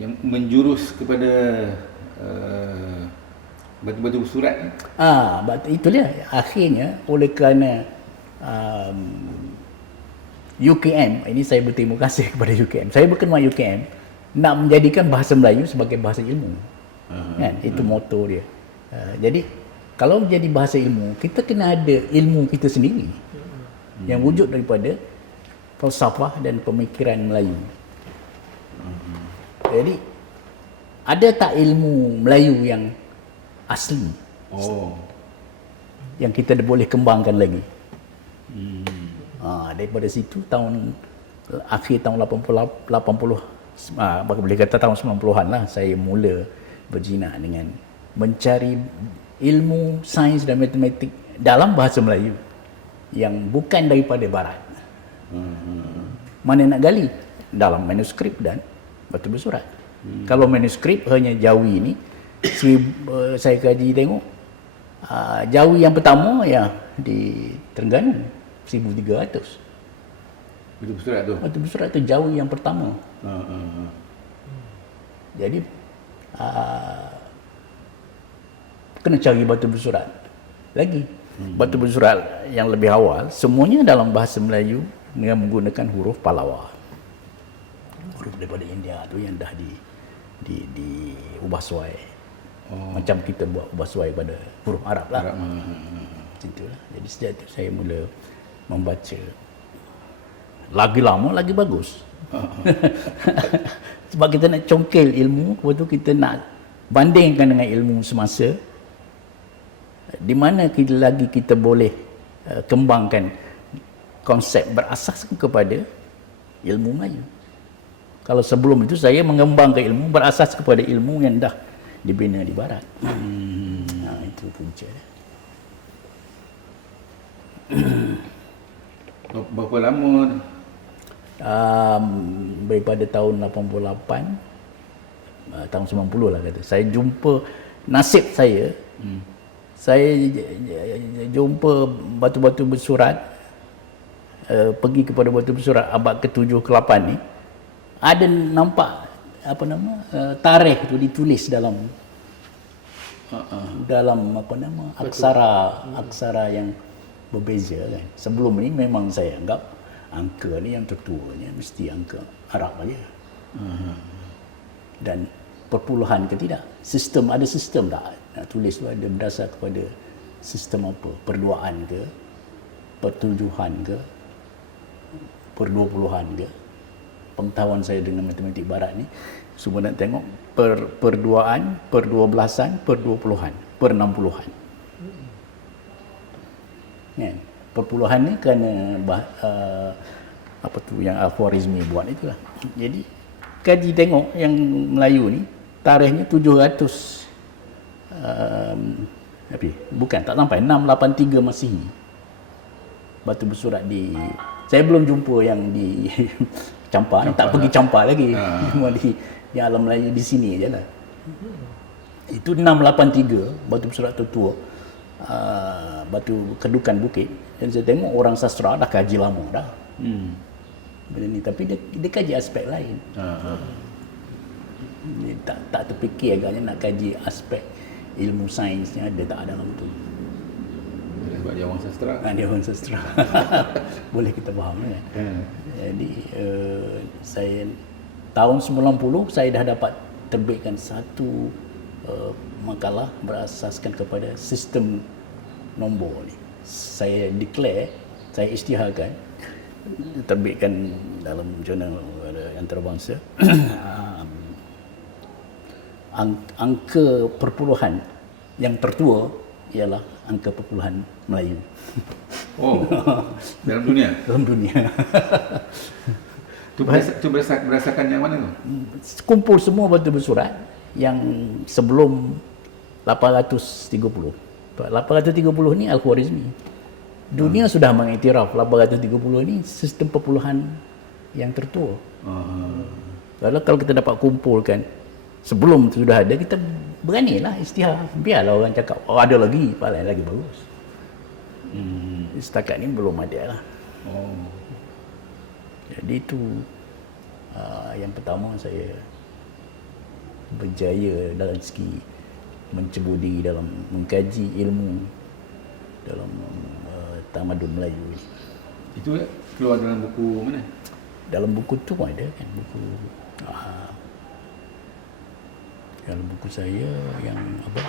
yang menjurus kepada uh, batu-batu bersurat ni. Itu dia akhirnya oleh kerana um, UKM, ini saya berterima kasih kepada UKM. Saya berkenal UKM nak menjadikan bahasa Melayu sebagai bahasa ilmu. Kan? Itu moto dia. Jadi kalau jadi bahasa ilmu, kita kena ada ilmu kita sendiri yang wujud daripada falsafah dan pemikiran Melayu. Jadi ada tak ilmu Melayu yang asli yang kita boleh kembangkan lagi? Daripada situ akhir tahun 80 boleh kata tahun 90-an lah, saya mula berjinak dengan mencari ilmu sains dan matematik dalam bahasa Melayu yang bukan daripada barat. Mana nak gali? Dalam manuskrip dan batu bersurat. Kalau manuskrip hanya Jawi ni, saya kaji tengok Jawi yang pertama ya di Terengganu 1300. Batu bersurat tu. Batu bersurat tu Jawi yang pertama. Jadi kena cari batu bersurat lagi. Batu bersurat yang lebih awal semuanya dalam bahasa Melayu dengan menggunakan huruf Palawa. Huruf daripada India tu yang dah diubah suai. Macam kita buat ubah suai pada huruf Arab lah. Itulah. Jadi sejak itu saya mula membaca. Lagi lama lagi bagus. Sebab kita nak congkel ilmu, lepas tu kita nak bandingkan dengan ilmu semasa. Di mana kita boleh kembangkan konsep berasaskan kepada ilmu Melayu. Kalau sebelum itu saya mengembangkan ilmu berasas kepada ilmu yang dah dibina di barat. Itu punca dia. Berapa lama? Daripada tahun 88 tahun 90 lah kata. Saya jumpa nasib saya. Saya jumpa batu-batu bersurat, pergi kepada batu bersurat abad ke-7 ke-8 ni. Ada nampak tarikh tu ditulis dalam aksara yang berbeza kan. Sebelum ni memang saya anggap angka ni yang tertuanya mesti angka Arab aja. Dan perpuluhan ke tidak? Ada sistem tak? Nak tulis tu ada berdasar kepada sistem apa? Perduaan ke? Pertujuhan ke? Perdua-puluhan ke? Pengetahuan saya dengan matematik barat ni semua nak tengok perduaan, perdua-belasan, perdua-puluhan, per-60-an. Kan? Perpuluhan ni kerana yang Al-Khwarizmi buat itulah. Jadi kaji tengok yang Melayu ni tarikhnya 700 bukan tak sampai 683 Masihi. Batu bersurat saya belum jumpa yang di Campar, tak pergi Campar lagi. Cuma di alam Melayu di sini ajalah. Itu 683 batu bersurat tertua. Batu kedukan bukit. Dan saya tengok orang sastra dah kaji lama dah. Benda ni, tapi dia kaji aspek lain. Dia tak terfikir agaknya nak kaji aspek ilmu sainsnya, dia tak ada dalam tu. Sebab dia orang sastra. Dia orang sastra. Boleh kita faham kan. Jadi saya tahun 90 saya dah dapat terbitkan satu makalah berasaskan kepada sistem nombor ni. Saya declare, saya isytiharkan, terbitkan dalam jurnal antarabangsa. Angka perpuluhan yang tertua ialah angka perpuluhan Melayu. Dalam dunia? Dalam dunia. Itu berdasarkan yang mana tu? Kumpul semua batu bersurat yang sebelum 830. 830 ni Al-Khwarizmi. Dunia sudah mengiktiraf 830 ni sistem perpuluhan yang tertua. Kalau kita dapat kumpulkan sebelum itu sudah ada, kita beranilah isytihar. Biarlah orang cakap ada lagi, paling lagi bagus. Setakat ni belum ada lah. Jadi itu yang pertama saya berjaya dalam segi mencebur diri dalam mengkaji ilmu dalam tamadun Melayu ini. Itu keluar dalam buku mana? Dalam buku tu pun ada kan, buku dalam buku saya yang apa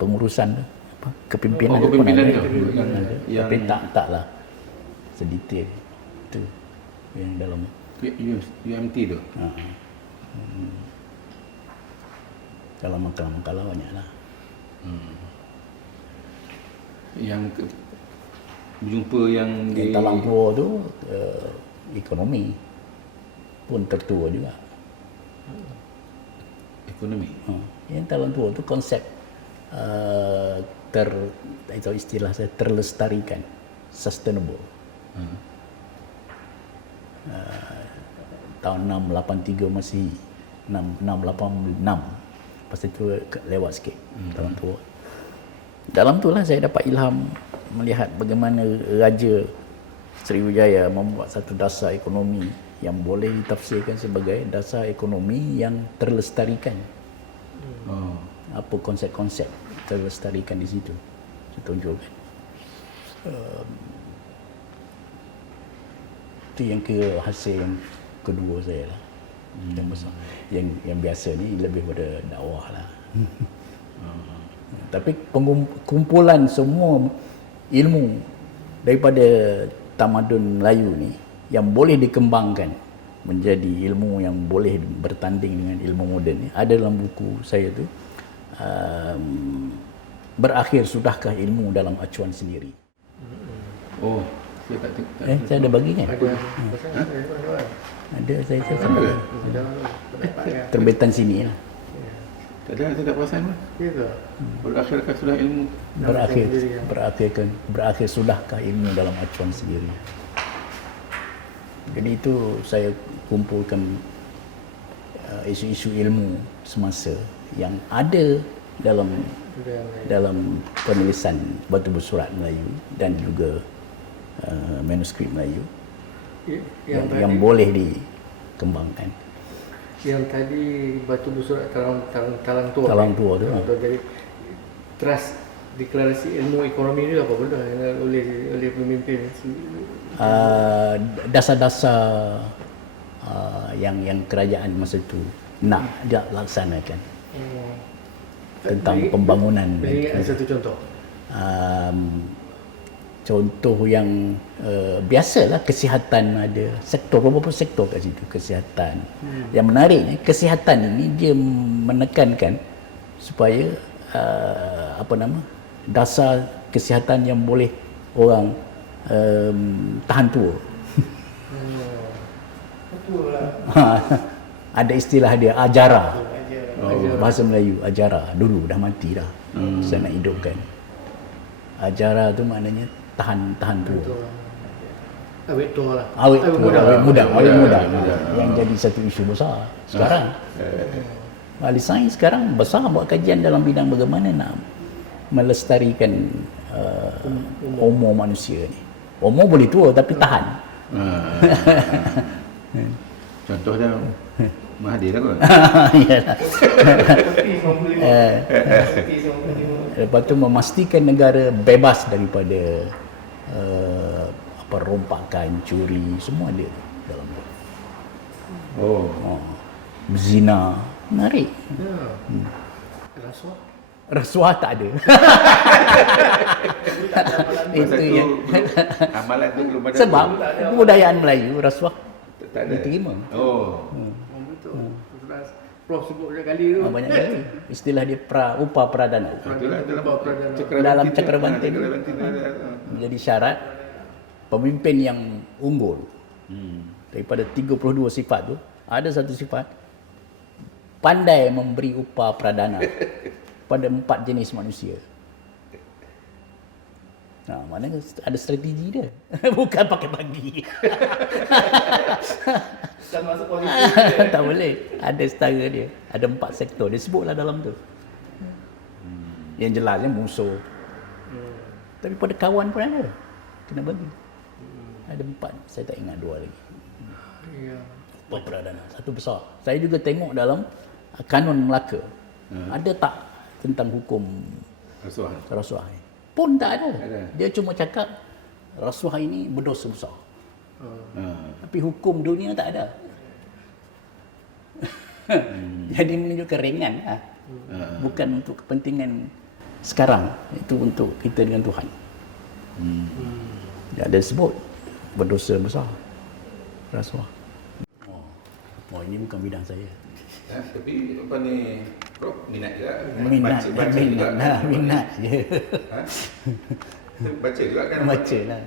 pengurusan tu, apa kepimpinan Oh, tu pun kepimpinan ada, tu. ada. Yang- Tapi taklah sedetail tu yang dalam UMT tu. dalam makalah-makalah banyak lah. Yang berjumpa yang Yang Talang Tua tu ekonomi pun tertua juga. ekonomi. Yang Talang Tua tu konsep itu istilah saya terlestarikan, sustainable. Tahun 683 Masihi, 686. Lepas itu lewat sikit Talang Tua. Dalam tu lah saya dapat ilham melihat bagaimana Raja Sriwijaya membuat satu dasar ekonomi yang boleh ditafsirkan sebagai dasar ekonomi yang terlestarikan. Oh. Apa konsep-konsep terlestarikan di situ saya tunjukkan. Itu yang hasil yang kedua saya lah. Yang besar. Yang biasa ni lebih pada dakwah lah. Tapi kumpulan semua ilmu daripada tamadun Melayu ni yang boleh dikembangkan menjadi ilmu yang boleh bertanding dengan ilmu moden ni ada dalam buku saya tu. Berakhir sudahkah ilmu dalam acuan sendiri? Oh, saya tak Saya ada bagi kan? Ada pasal Ada saya Ada? pendapat terbitan sini lah. Tak ada, saya tak perasan pun. Ya ke? Berakhirkan sudah ilmu. Berakhir sudahkah ilmu dalam acuan sendiri? Jadi itu saya kumpulkan isu-isu ilmu semasa yang ada dalam penulisan batu bersurat Melayu dan juga manuskrip Melayu yang boleh dikembangkan. Yang tadi batu bersurat Talang Tua. Talang Tua tu. Jadi trust deklarasi ilmu ekonomi ni apa benda oleh pemimpin? Dasar-dasar yang kerajaan masa itu nak dilaksanakan tentang pembangunan. Beri satu contoh. Contoh yang biasalah, kesihatan ada beberapa sektor kat situ, kesihatan. Yang menariknya kesihatan ini dia menekankan supaya dasar kesihatan yang boleh orang tahan tua. Betul lah. Ada istilah dia ajara. Bahasa Melayu ajara dulu dah mati dah. Saya nak hidupkan. Ajara tu maknanya tahan tua. Awet tua lah. Awet muda. Yang jadi satu isu besar sekarang. Ahli sains sekarang besar buat kajian dalam bidang bagaimana nak melestarikan umur manusia ni. Umur boleh tua tapi tahan. Contohnya Mahathir lah kot. Yalah. Lepas tu memastikan negara bebas daripada rompakan, curi, semua ada dalam tu. Oh. Zina, menarik. Rasuah tak ada. Itu Masa yang amalan tu belum ada. sebab kebudayaan Melayu rasuah tak ada. diterima. Oh. Betul. Prof sebut banyak kali tu. Banyak kali istilah dia upah pradana. Itulah Dalam Cakrabantin ada. menjadi syarat pemimpin yang unggul. Daripada 32 sifat tu, ada satu sifat pandai memberi upah pradana pada 4 jenis manusia. Mana ada strategi dia. Bukan pakai bagi. Tak masuk politik. Tak boleh. Ada setara dia. Ada 4 sektor. Dia sebutlah dalam tu. Yang jelasnya musuh. Tapi pada kawan pun ada. Kena bagi. Ada 4. Saya tak ingat 2 lagi. Ya. perdana. Satu besar. Saya juga tengok dalam kanun Melaka. Ada tak tentang hukum Rasuah. rasuah ni? Pun tak ada. Ada. Dia cuma cakap rasuah ini berdosa besar. Ha. Tapi hukum dunia tak ada. Jadi menunjukkan ringan lah. Bukan untuk kepentingan sekarang. Itu untuk kita dengan Tuhan. Dia ada sebut berdosa besar rasuah. Oh, ini bukan bidang saya. Tapi apa ni, Prof, minat juga? Minat, Baca juga kan? minat je. Ha? Baca juga kan? Baca lah.